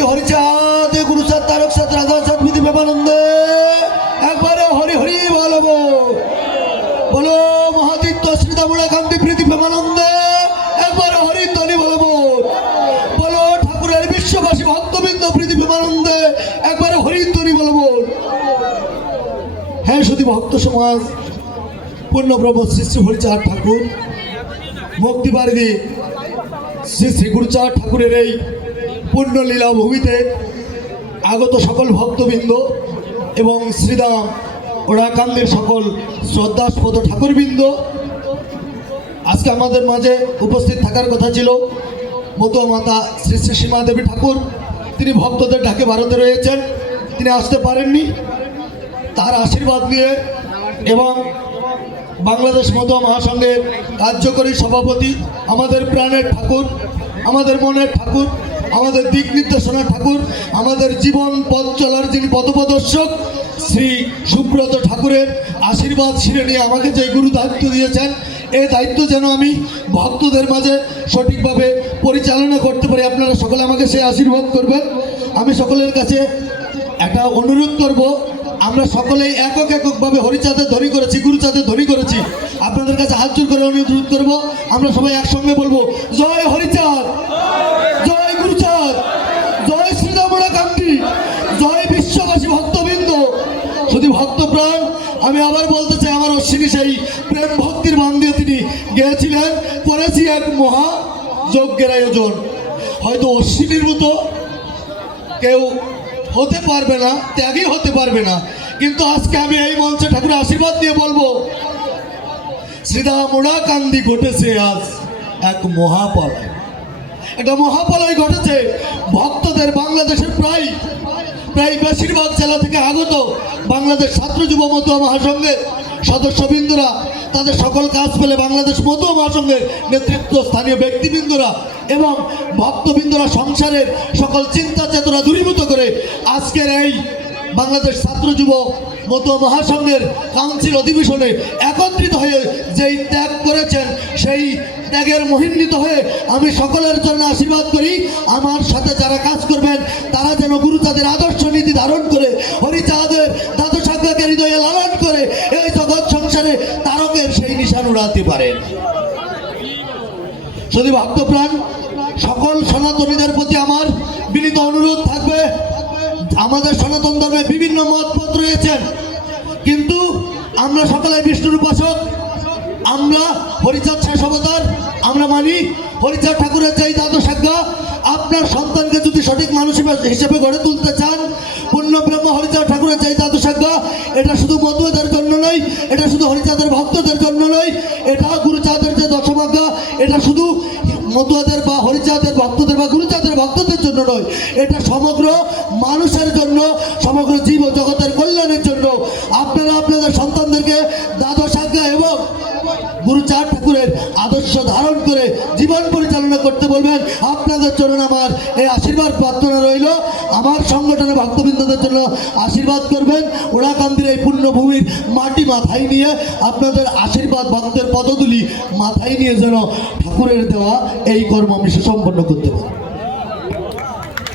মহামতি হরিচাঁদ গুরুচাঁদ তারক চাঁদ, রাধা চাঁদ বিধি প্রেমানন্দে। একবারে হরি হরি বলো বলো মহাদিত্য শ্রীদামুড়া কান্তি প্রীতি প্রেমানন্দে। একবারে হরি তনি বলব। বলো ঠাকুরের বিশ্ববাসী ভক্তবৃন্দ প্রীতি প্রেমানন্দে। একবারে হরি তনি বলব। হ্যাঁ শুধু ভক্ত সমাজ পূর্ণব্রহ্ম শ্রী শ্রী হরিচাঁদ ঠাকুর মুক্তি মুক্তিবারিধি শ্রী শ্রী গুরুচাঁদ ঠাকুরের এই পুণ্যলীলা ভূমিতে আগত সকল ভক্তবৃন্দ এবং শ্রীদাম ওরাকান্দের সকল শ্রদ্ধাস্পদ ঠাকুরবৃন্দ, আজকে আমাদের মাঝে উপস্থিত থাকার কথা ছিল মতুয়া মাতা শ্রী শ্রী সীমা দেবী ঠাকুর। তিনি ভক্তদের ডাকে ভারতে রয়েছেন। তিনি আসতে পারেননি। তার আশীর্বাদ নিয়ে এবং বাংলাদেশ মতুয়া মহাসংঘের কার্যকরী সভাপতি, আমাদের প্রাণের ঠাকুর, আমাদের মনের ঠাকুর আমাদের দিক নির্দেশনা ঠাকুর, আমাদের জীবন পথ চলার যিনি পথপ্রদর্শক, শ্রী সুব্রত ঠাকুরের আশীর্বাদ ছিঁড়ে নিয়ে আমাকে যে গুরু দায়িত্ব দিয়েছেন এই দায়িত্ব যেন আমি ভক্তদের মাঝে সঠিকভাবে পরিচালনা করতে পারি। আপনারা সকলে আমাকে সে আশীর্বাদ করবেন। আমি সকলের কাছে একটা অনুরোধ করব, আমরা সকলেই একক এককভাবে হরিচাঁদের ধনী করেছি, গুরুচাঁদের ধনী করেছি। আপনাদের কাছে হাত জোর করে অনুরোধ করব, আমরা সবাই একসঙ্গে বলব, জয় হরিচাঁদ জয় গুরুচাঁদ জয় শ্রীরামরা কান্তি জয় বিশ্ববাসী ভক্তবৃন্দ শুধু ভক্তপ্রাণ। আমি আবার বলতে চাই, আমার অশ্বিনী সেই প্রেম ভক্তির মান দিয়ে তিনি গেয়েছিলেন। করেছি এক মহা যজ্ঞের আয়োজন। হয়তো অশ্বিনীর মতো কেউ হতে পারবে না ত্যাগই হতে পারবে না। কিন্তু আজকে আমি এই মঞ্চে ঠাকুরের আশীর্বাদ দিয়ে বলব শ্রীরামোড়া কান্দি ঘটেছে আজ এক মহাপলয়। একটা মহাপলয় ঘটেছে। ভক্তদের বাংলাদেশের প্রায় প্রায় বেশিরভাগ জেলা থেকে আগত বাংলাদেশ ছাত্র যুব মতুয়া মহাসংঘের সদস্যবৃন্দরা, তাদের সকল কাজ পেলে বাংলাদেশ মতুয়া মহাসংঘের নেতৃত্ব স্থানীয় ব্যক্তিবৃন্দরা এবং ভক্তবৃন্দরা সংসারের সকল চিন্তা চেতনা দূরীভূত করে আজকের এই বাংলাদেশ ছাত্র যুব মতুয়া মহাসংঘের কাউন্সিল অধিবেশনে একত্রিত হয়ে যেই ত্যাগ করেছেন, সেই ত্যাগের মহিন্বিত হয়ে আমি সকলের জন্য আশীর্বাদ করি। আমার সাথে যারা কাজ করবেন, তারা যেন গুরু তাদের আদর্শ যদি ভক্তপ্রাণ সকল সনাতনীদের প্রতি আমার বিনীত অনুরোধ থাকবে। আমাদের সনাতন ধর্মে বিভিন্ন মত পথ রয়েছেন কিন্তু আমরা সকলে বিষ্ণুর উপাসক। আমরা হরিচাঁদ শেষ অবতার। আমরা মানি হরিচাঁদ ঠাকুরের চাই দ্বাদশ আজ্ঞা, আপনার সন্তানকে যদি সঠিক মানুষ হিসেবে- গড়ে তুলতে চান পূর্ণব্রহ্ম হরিচাঁদ ঠাকুরের চাই দ্বাদশ আজ্ঞা, এটা শুধু মতুয়াদের জন্য নয়, এটা শুধু হরিচাঁদের ভক্তদের জন্য নয়, এটা মতুয়াদের বা হরিচাঁদের ভক্তদের বা গুরুচাঁদের ভক্তদের জন্য নয় এটা সমগ্র মানুষের জন্য সংগঠনের ভক্তবৃন্দদের জন্য আশীর্বাদ করবেন। ওড়াকান্দির এই পুণ্যভূমির মাটি মাথায় নিয়ে আপনাদের আশীর্বাদ ভক্তের পদগুলি মাথায় নিয়ে যেন ঠাকুরের দেওয়া এই কর্ম আমি সুসম্পন্ন করতে পারি।